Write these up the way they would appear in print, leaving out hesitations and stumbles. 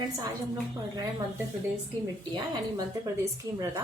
Friends, आज हम लोग पढ़ रहे हैं मध्य प्रदेश की मिट्टियाँ यानी मध्य प्रदेश की मृदा।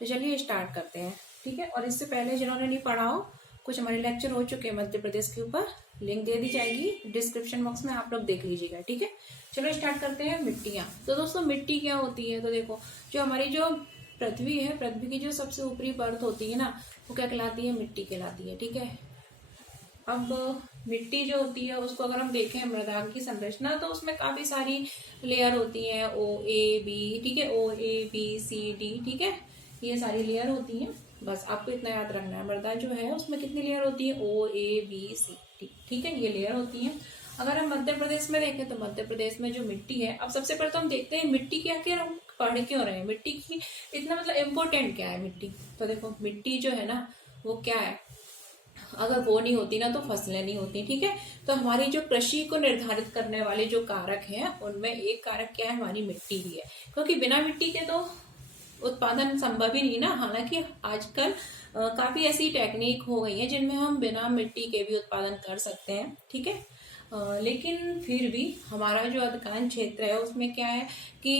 तो चलिए स्टार्ट करते हैं। ठीक है, और इससे पहले जिन्होंने नहीं पढ़ा हो, कुछ हमारे लेक्चर हो चुके हैं मध्य प्रदेश के ऊपर, लिंक दे दी जाएगी डिस्क्रिप्शन बॉक्स में, आप लोग देख लीजिएगा। ठीक है, चलो स्टार्ट करते हैं। मिट्टियाँ, तो दोस्तों मिट्टी क्या होती है? तो देखो, जो हमारी जो पृथ्वी है, पृथ्वी की जो सबसे ऊपरी परत होती है ना, वो क्या कहलाती है? मिट्टी कहलाती है। ठीक है, अब मिट्टी जो होती है उसको अगर हम देखें मृदा की संरचना, तो उसमें काफी सारी लेयर होती हैं, ओ ए बी। ठीक है, ओ ए बी सी डी। ठीक है, ये सारी लेयर होती हैं। बस आपको इतना याद रखना है, मृदा जो है उसमें कितनी लेयर होती है? ओ ए बी सी डी। ठीक है, ये लेयर होती है। अगर हम मध्य प्रदेश में देखें तो मध्य प्रदेश में जो मिट्टी है, अब सबसे पहले तो हम देखते हैं मिट्टी क्या क्या हम पढ़ क्यों रहे हैं, मिट्टी की इतना मतलब इम्पोर्टेंट क्या है मिट्टी। तो देखो, मिट्टी जो है ना वो क्या है, अगर वो नहीं होती ना तो फसलें नहीं होती। ठीक है, तो हमारी जो कृषि को निर्धारित करने वाले जो कारक हैं, उनमें एक कारक क्या है? हमारी मिट्टी ही है, क्योंकि बिना मिट्टी के तो उत्पादन संभव ही नहीं ना। हालांकि आजकल काफी ऐसी टेक्निक हो गई है जिनमें हम बिना मिट्टी के भी उत्पादन कर सकते हैं। ठीक है, लेकिन फिर भी हमारा जो अधिकांश क्षेत्र है उसमें क्या है कि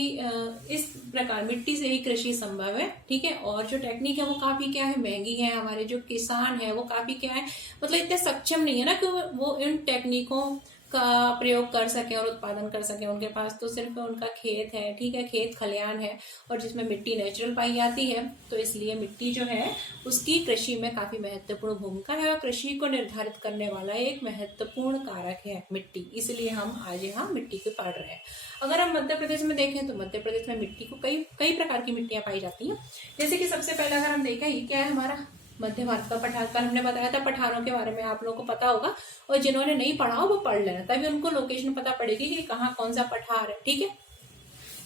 इस प्रकार मिट्टी से ही कृषि संभव है। ठीक है, और जो टेक्निक है वो काफी क्या है? महंगी है। हमारे जो किसान है वो काफी क्या है, मतलब इतने सक्षम नहीं है ना कि वो इन टेक्निकों का प्रयोग कर सके और उत्पादन कर सके। उनके पास तो सिर्फ उनका खेत है। ठीक है, खेत खलियान है, और जिसमें मिट्टी नेचुरल पाई जाती है, तो इसलिए मिट्टी जो है उसकी कृषि में काफी महत्वपूर्ण भूमिका है, और कृषि को निर्धारित करने वाला एक महत्वपूर्ण कारक है मिट्टी। इसलिए हम आज यहाँ मिट्टी को पढ़ रहे हैं। अगर हम मध्य प्रदेश में देखें तो मध्य प्रदेश में मिट्टी को कई कई प्रकार की मिट्टियां पाई जाती हैं। जैसे कि सबसे पहले अगर हम देखें, ये क्या है? हमारा मध्य भारत का पठार। कल हमने बताया था पठारों के बारे में, आप लोगों को पता होगा, और जिन्होंने नहीं पढ़ा हो वो पढ़ लेना, तभी उनको लोकेशन पता पड़ेगी कि कहाँ कौन सा पठार है। ठीक है,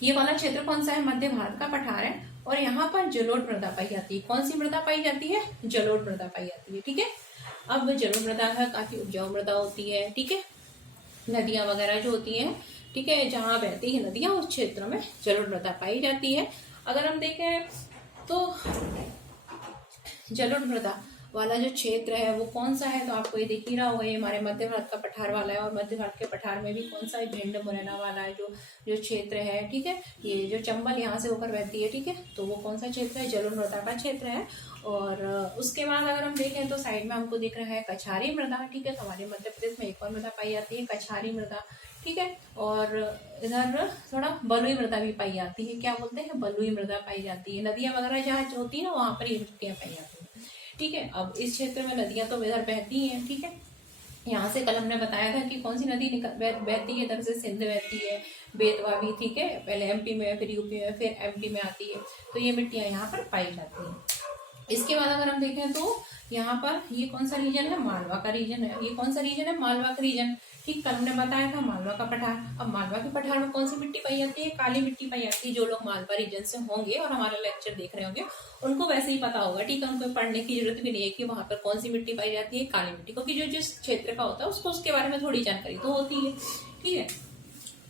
ये वाला क्षेत्र कौन सा है? मध्य भारत का पठार है, और यहाँ पर जलोढ़ मृदा पाई जाती है। कौन सी मृदा पाई जाती है? जलोढ़ मृदा पाई जाती है। ठीक है, अब जलोढ़ मृदा है, काफी उपजाऊ मृदा होती है। ठीक है, नदियां वगैरह जो होती हैं, ठीक है, जहाँ बहती है नदियां, उस क्षेत्र में जलोढ़ मृदा पाई जाती है। अगर हम देखें तो जलोढ़ मृदा वाला जो क्षेत्र है वो कौन सा है? तो आपको ये दिख ही रहा होगा, ये हमारे मध्य भारत का पठार वाला है। और मध्य भारत के पठार में भी कौन सा है? भिंड मुरैना वाला है जो जो क्षेत्र है। ठीक है, ये जो चंबल यहाँ से होकर बहती है। ठीक है, तो वो कौन सा क्षेत्र है? जलोढ़ मृदा का क्षेत्र है। और उसके बाद अगर हम देखें तो साइड में हमको दिख रहा है कछारी मृदा। ठीक है, तो हमारे मध्य प्रदेश में एक और मृदा पाई जाती है, कछारी मृदा। ठीक है, और इधर थोड़ा बलुई मृदा भी पाई जाती है। क्या बोलते हैं? बलुई मृदा पाई जाती है। नदियां वगैरह जहाँ होती है ना, वहां पर ये मिट्टियां पाई जाती है। ठीक है, अब इस क्षेत्र में नदियां तो इधर बहती हैं। ठीक है, यहाँ से कल हमने बताया था कि कौन सी नदी बहती है, इधर से सिंध बहती है, बेतवा भी। ठीक है, पहले एमपी में, फिर यूपी में, फिर एमपी में आती है। तो ये मिट्टियां यहाँ पर पाई जाती हैं। इसके बाद अगर हम देखें तो यहाँ पर ये कौन सा रीजन है? मालवा का रीजन है। ये कौन सा रीजन है? मालवा का रीजन। ठीक, कल हमने बताया था मालवा का पठार। अब मालवा के पठार में कौन सी मिट्टी पाई जाती है? काली मिट्टी पाई जाती है। जो लोग मालवा रीजन से होंगे और हमारा लेक्चर देख रहे होंगे, उनको वैसे ही पता होगा। ठीक है, उनको पढ़ने की जरूरत भी नहीं है कि वहां पर कौन सी मिट्टी पाई जाती है। काली मिट्टी, क्योंकि जो जिस क्षेत्र का होता है उसको उसके बारे में थोड़ी जानकारी तो होती है। ठीक है,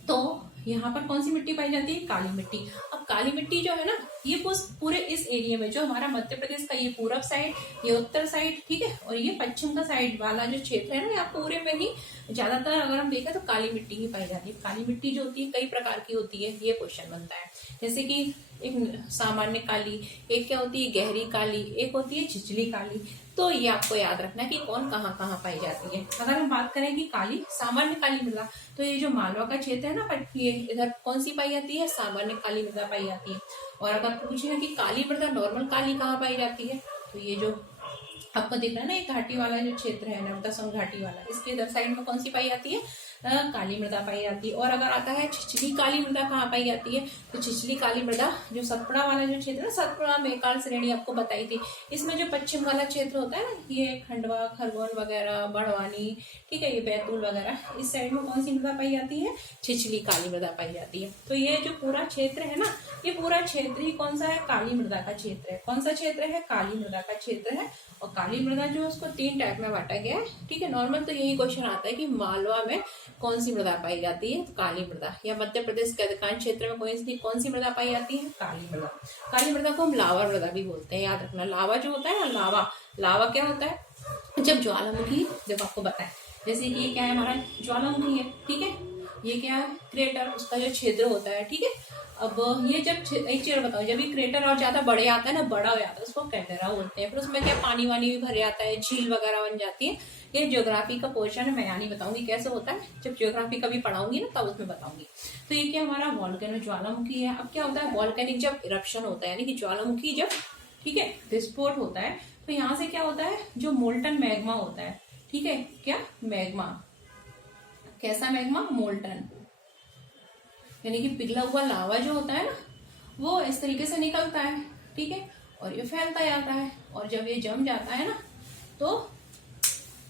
तो यहाँ पर कौन सी मिट्टी पाई जाती है? काली मिट्टी। अब काली मिट्टी जो है ना, ये पूरे इस एरिया में, जो हमारा मध्य प्रदेश का ये पूरब साइड, ये उत्तर साइड, ठीक है, और ये पश्चिम का साइड वाला जो क्षेत्र है ना, यहाँ पूरे में ही ज्यादातर अगर हम देखें तो काली मिट्टी ही पाई जाती है। काली मिट्टी जो होती है कई प्रकार की होती है, ये क्वेश्चन बनता है। जैसे कि एक सामान्य काली, एक क्या होती है? गहरी काली, एक होती है छिछली काली। तो ये आपको याद रखना है कि कौन कहाँ कहाँ पाई जाती है। अगर हम बात करें कि काली, सामान्य काली मृदा, तो ये जो मालवा का क्षेत्र है ना, ये इधर कौन सी पाई जाती है? सामान्य काली मृदा पाई जाती है। और अगर पूछे कि काली मृदा, नॉर्मल काली कहाँ पाई जाती है, तो ये जो आपको दिख रहा है ना, ये घाटी वाला जो क्षेत्र है, नर्मदा सोन घाटी वाला, इसके इधर साइड में कौन सी पाई जाती है? काली मृदा पाई जाती है। और अगर आता है छिछली काली मृदा, कहाँ पाई जाती है? तो छिछली काली मृदा जो सतपुड़ा वाला जो क्षेत्र है, सतपुड़ा मेकाल श्रेणी आपको बताई थी, इसमें जो पश्चिम वाला क्षेत्र होता है ना, ये खंडवा, खरगोन वगैरह, बड़वानी, ठीक है, ये बैतूल वगैरह, इस साइड में कौन सी मृदा पाई जाती है? छिछली काली मृदा पाई जाती है। तो ये जो पूरा क्षेत्र है ना, ये पूरा क्षेत्र ही कौन सा है? काली मृदा का क्षेत्र है। कौन सा क्षेत्र है? काली मृदा का क्षेत्र है। और काली मृदा जो उसको 3 टाइप में बांटा गया है। ठीक है, नॉर्मल तो यही क्वेश्चन आता है कि मालवा में कौन सी मृदा पाई जाती है? तो काली मृदा। या मध्य प्रदेश के अधिकांश क्षेत्र में कौन सी मृदा पाई जाती है? काली मृदा। काली मृदा को हम लावा मृदा भी बोलते हैं, याद रखना। लावा जो होता है ना, लावा क्या होता है? जब ज्वालामुखी, जब आपको बताएं, जैसे कि क्या है हमारा? ज्वालामुखी है। ठीक है, ये क्या है, क्रेटर, उसका जो छिद्र होता है, ठीक है। अब ये जब एक चीज बताओ, जब ये क्रेटर और ज्यादा बड़े आता है ना, बड़ा हो जाता है, उसको कैल्डेरा बोलते हैं। फिर उसमें क्या पानी वानी भी भर जाता है, झील वगैरह बन जाती है। ये ज्योग्राफी का पोर्शन है, मैं यहाँ नहीं बताऊंगी कैसे होता है, जब ज्योग्राफी कभी पढ़ाऊंगी ना तब उसमें बताऊंगी। तो ये क्या हमारा वॉल्केनो, ज्वालामुखी है। अब क्या होता है, वॉल्केनिक जब इरप्शन होता है, यानी कि ज्वालामुखी जब, ठीक है, विस्फोट होता है, तो यहाँ से क्या होता है, जो मोल्टन मैग्मा होता है, ठीक है, क्या मैग्मा, कैसा मैग्मा, मोल्टन, यानी कि पिघला हुआ लावा जो होता है ना, वो इस तरीके से निकलता है, ठीक है, और ये फैलता जाता है, और जब ये जम जाता है ना तो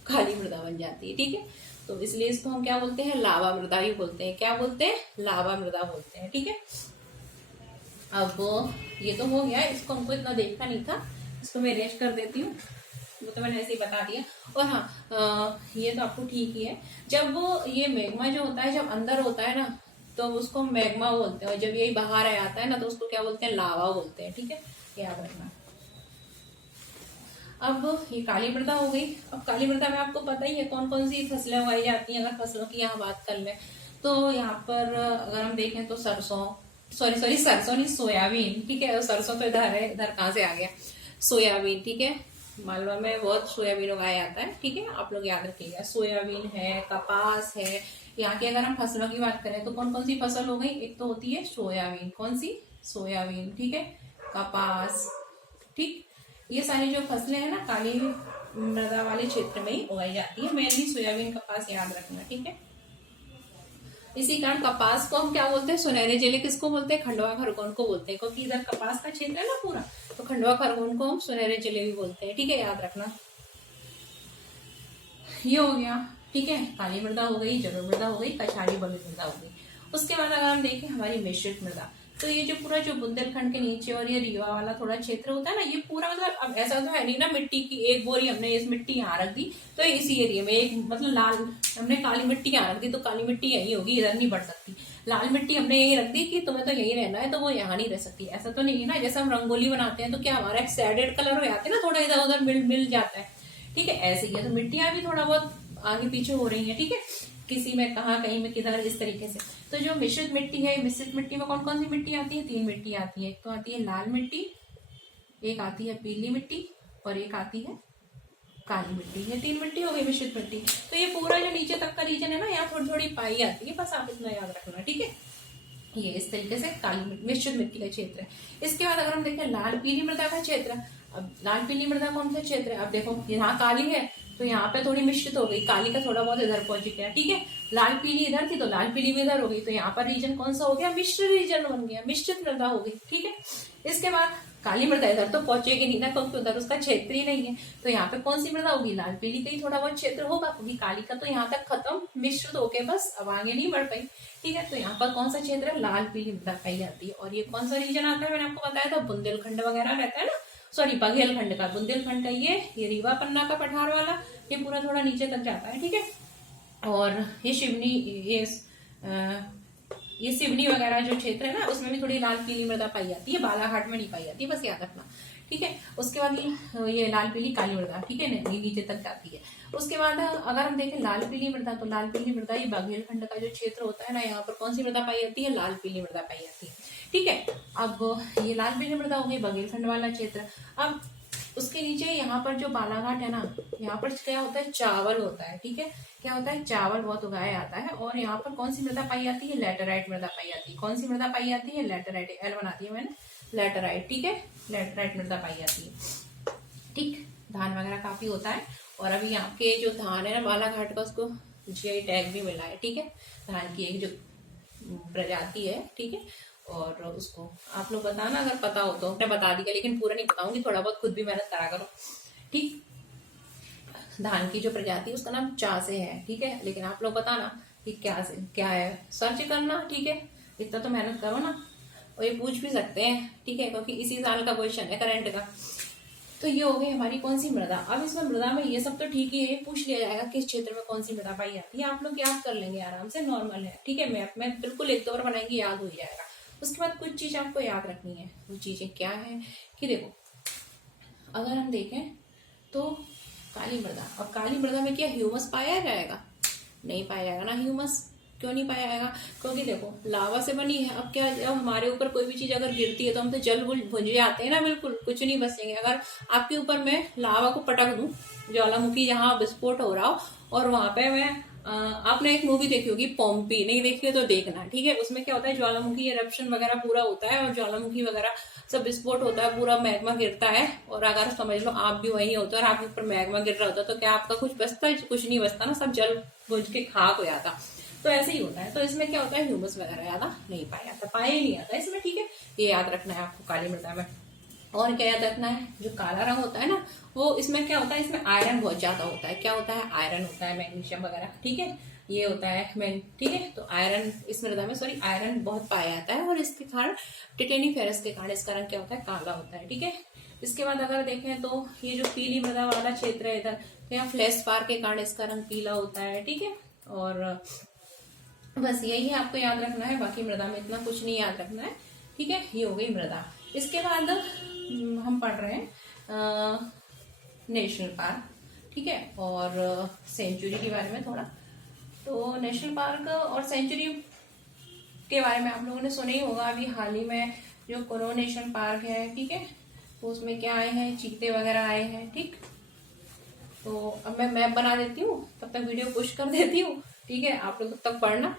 काली मृदा बन जाती है, ठीक है। तो इसलिए इसको हम क्या बोलते हैं, लावा मृदा भी बोलते हैं। क्या बोलते हैं, लावा मृदा बोलते हैं, ठीक है। अब ये तो हो गया, इसको हमको इतना देखना नहीं था, इसको मैं अरेंज कर देती हूँ, वो तो मैंने ऐसे ही बता दिया। और हाँ, ये तो आपको ठीक ही है, जब वो ये मैग्मा जो होता है जब अंदर होता है ना तो उसको मैग्मा बोलते हैं, और जब ये बाहर आ जाता है ना तो उसको क्या बोलते हैं, लावा बोलते हैं, ठीक है, याद रखना। अब ये काली मृदा हो गई। अब काली मृदा में आपको पता ही है कौन कौन सी फसलें उगाई जाती हैं। अगर फसलों की यहाँ बात कर लें तो यहाँ पर अगर हम देखें तो सरसों, सरसों नहीं, सोयाबीन, ठीक है। सरसों तो इधर है, इधर कहाँ से आ गया, सोयाबीन, ठीक है। मालवा में बहुत सोयाबीन उगाया जाता है, ठीक है, आप लोग याद रखिएगा। सोयाबीन है, कपास है। यहाँ की अगर हम फसलों की बात करें तो कौन कौन सी फसल हो गई, एक तो होती है सोयाबीन, कौन सी, सोयाबीन, ठीक है, कपास, ठीक। ये सारी जो फसलें हैं ना काली मृदा वाले क्षेत्र में ही उगाई जाती है, मेनली सोयाबीन, कपास, याद रखना, ठीक है। इसी कारण कपास को हम क्या बोलते हैं, सुनहरे जिले किसको बोलते हैं, खंडवा खरगोन को बोलते हैं, क्योंकि इधर कपास का क्षेत्र है ना पूरा, तो खंडवा खरगोन को हम सुनहरे जिले भी बोलते हैं, ठीक है, याद रखना। ये हो गया, ठीक है, काली मृदा हो गई, जलोढ़ मृदा हो गई, कछाड़ी बलुई मृदा हो गई। उसके बाद अगर हम देखें हमारी मिश्रित मृदा, तो ये जो पूरा जो बुंदेलखंड के नीचे और ये रीवा वाला थोड़ा क्षेत्र होता है ना, ये पूरा मतलब अब ऐसा तो है नहीं ना, मिट्टी की एक बोरी हमने इस मिट्टी यहाँ रख दी तो इसी एरिया में एक मतलब लाल हमने काली मिट्टी यहाँ रख दी तो काली मिट्टी यही होगी, इधर नहीं बढ़ सकती। लाल मिट्टी हमने यही रख दी कि तुम्हें तो यही रहना है तो वो यहाँ नहीं रह सकती, ऐसा तो नहीं है ना। जैसे हम रंगोली बनाते हैं तो क्या हमारा एक शेडेड कलर हो जाते हैं ना, थोड़ा इधर उधर मिल जाता है, ठीक है, ऐसे ही है। तो मिट्टियां भी थोड़ा बहुत आगे पीछे हो रही है, ठीक है, किसी में कहाँ, कहीं में किधर, इस तरीके से। तो जो मिश्रित मिट्टी है, मिश्रित मिट्टी में कौन कौन सी मिट्टी आती है, 3 मिट्टी आती है। एक तो आती है लाल मिट्टी, एक आती है पीली मिट्टी, और एक आती है काली मिट्टी। ये 3 मिट्टी हो गई मिश्रित मिट्टी। तो ये पूरा जो नीचे तक का रीजन है ना, यहाँ थोड़ी थोड़ी पाई आती है, बस आप इतना याद रखना, ठीक है। ये इस तरीके से काली मिश्रित मिट्टी का क्षेत्र है। इसके बाद अगर हम देखें लाल पीली मृदा का क्षेत्र, अब लाल पीली मृदा कौन सा क्षेत्र है, अब देखो यहाँ काली है तो यहाँ पे थोड़ी मिश्रित हो गई, काली का थोड़ा बहुत इधर पहुंच गया, ठीक है। लाल पीली इधर थी तो लाल पीली भी इधर हो गई, तो यहाँ पर रीजन कौन सा हो गया, मिश्र रीजन बन गया, मिश्रित मृदा हो गई, ठीक है। इसके बाद काली मृदा इधर तो पहुंचेगी नहीं ना, क्योंकि उधर उसका क्षेत्र ही नहीं है। तो यहाँ पे कौन सी मृदा होगी, लाल पीली का ही थोड़ा बहुत क्षेत्र होगा, क्योंकि काली का तो यहाँ तक खत्म, मिश्रित होके बस अब आगे नहीं बढ़ पाई, ठीक है। तो यहाँ पर कौन सा क्षेत्र है, लाल पीली मृदा पाई जाती है। और ये कौन सा रीजन आता है, मैंने आपको बताया था बुंदेलखंड वगैरह रहता है ना, सॉरी बघेलखंड का, बुंदेलखंड का ये रीवा पन्ना का पठार वाला, ये पूरा थोड़ा नीचे तक जाता है, ठीक है। और ये शिवनी, ये सिवनी वगैरह जो क्षेत्र है ना उसमें भी थोड़ी लाल पीली मृदा पाई जाती है, बालाघाट में नहीं पाई जाती, बस याद रखना, ठीक है। उसके बाद ये लाल पीली काली मृदा, ठीक है, नीचे तक जाती है। उसके बाद अगर हम देखें लाल पीली मृदा, तो लाल पीली मृदा ये बघेलखंड का जो क्षेत्र होता है ना, यहाँ पर कौन सी मृदा पाई जाती है, लाल पीली मृदा पाई जाती है, ठीक है। अब ये लाल पीली मृदा हो गई बघेलखंड वाला क्षेत्र। अब उसके नीचे यहाँ पर जो बालाघाट है ना, यहाँ पर क्या होता है, चावल होता है, ठीक है, क्या होता है, चावल बहुत उगाया जाता है। और यहाँ पर कौन सी मृदा पाई जाती है, लैटेराइट मृदा पाई जाती है। कौन सी मृदा पाई जाती है, लैटेराइट, एल बना दिया मैंने, लैटेराइट, ठीक है, लैटेराइट मृदा पाई जाती है, ठीक। धान वगैरह काफी होता है। और अभी यहाँ के जो धान है ना बालाघाट का, उसको जीआई टैग भी मिला है, ठीक है, धान की एक जो प्रजाति है, ठीक है। और उसको आप लोग बताना अगर पता हो तो, मैं बता दिया लेकिन पूरा नहीं बताऊंगी, थोड़ा बहुत खुद भी मेहनत करा करो, ठीक। धान की जो प्रजाति उसका नाम चासे है, ठीक है, लेकिन आप लोग बताना कि क्या है, सर्च करना, ठीक है, इतना तो मेहनत करो ना। और ये पूछ भी सकते हैं, ठीक है, क्योंकि इसी साल का क्वेश्चन है करंट का। तो ये हो गई हमारी कौन सी मृदा। अब इसमें मृदा में ये सब तो ठीक ही है, पूछ लिया जाएगा किस क्षेत्र में कौन सी मृदा पाई जाती है, आप लोग याद कर लेंगे आराम से, नॉर्मल है, ठीक है। मैप में बिल्कुल एक दो बार बनाएंगे, याद हो जाएगा। उसके बाद कुछ चीज आपको याद रखनी है, वो चीजें क्या है कि देखो, अगर हम देखें तो काली मृदा, अब काली मृदा में क्या ह्यूमस पाया जाएगा, नहीं पाया जाएगा ना ह्यूमस, क्यों नहीं पाया जाएगा? क्योंकि देखो लावा से बनी है। अब क्या, जब हमारे ऊपर कोई भी चीज अगर गिरती है तो हम तो जल भुंज जाते हैं ना, बिल्कुल कुछ नहीं बचेंगे। अगर आपके ऊपर मैं लावा को पटक दूं, ज्वालामुखी जहाँ विस्फोट हो रहा हो, और वहां पे मैं आपने एक मूवी देखी होगी पॉम्पी, नहीं देखी हो तो देखना, ठीक है। उसमें क्या होता है, ज्वालामुखी एरप्शन वगैरह पूरा होता है और ज्वालामुखी वगैरह सब विस्फोट होता है, पूरा मैग्मा गिरता है। और अगर समझ लो आप भी वही होते और आपके ऊपर मैग्मा गिर रहा होता तो क्या आपका कुछ बचता है? कुछ नहीं बचता ना, सब जल बुझ के खाक हो जाता। तो ऐसे ही होता है। तो इसमें क्या होता है, ह्यूमस वगैरह ज्यादा नहीं पाया जाता, पाया ही नहीं आता इसमें, ठीक है। ये याद रखना है आपको काली मृदा में। और क्या याद रखना है, जो काला रंग होता है ना, वो इसमें क्या होता है, इसमें आयरन बहुत ज्यादा होता है। क्या होता है? आयरन होता है, मैग्नीशियम वगैरह, ठीक है। ये होता है ठीक है। तो आयरन इस मृदा में, सॉरी, आयरन बहुत पाया जाता है, और इसके कारण टिटेनिफेरस के कारण इसका रंग क्या होता है, काला होता है, ठीक है। इसके बाद अगर देखें तो ये जो पीली मृदा वाला क्षेत्र है इधर, तो यहाँ फ्लेशपार के कारण इसका रंग पीला होता है, ठीक है। और बस यही है, आपको याद रखना है। बाकी मृदा में इतना कुछ नहीं याद रखना है, ठीक है। ये हो गई मृदा। इसके बाद हम पढ़ रहे हैं नेशनल पार्क, ठीक है, और सेंचुरी के बारे में थोड़ा। तो नेशनल पार्क और सेंचुरी के बारे में आप लोगों ने सुना ही होगा। अभी हाल ही में जो कुनो नेशनल पार्क है, ठीक है, तो उसमें क्या आए हैं, चीते वगैरह आए हैं, ठीक। तो अब मैं मैप बना देती हूँ, तब तक वीडियो पुश कर देती हूँ, ठीक है। आप लोग तब तक पढ़ना।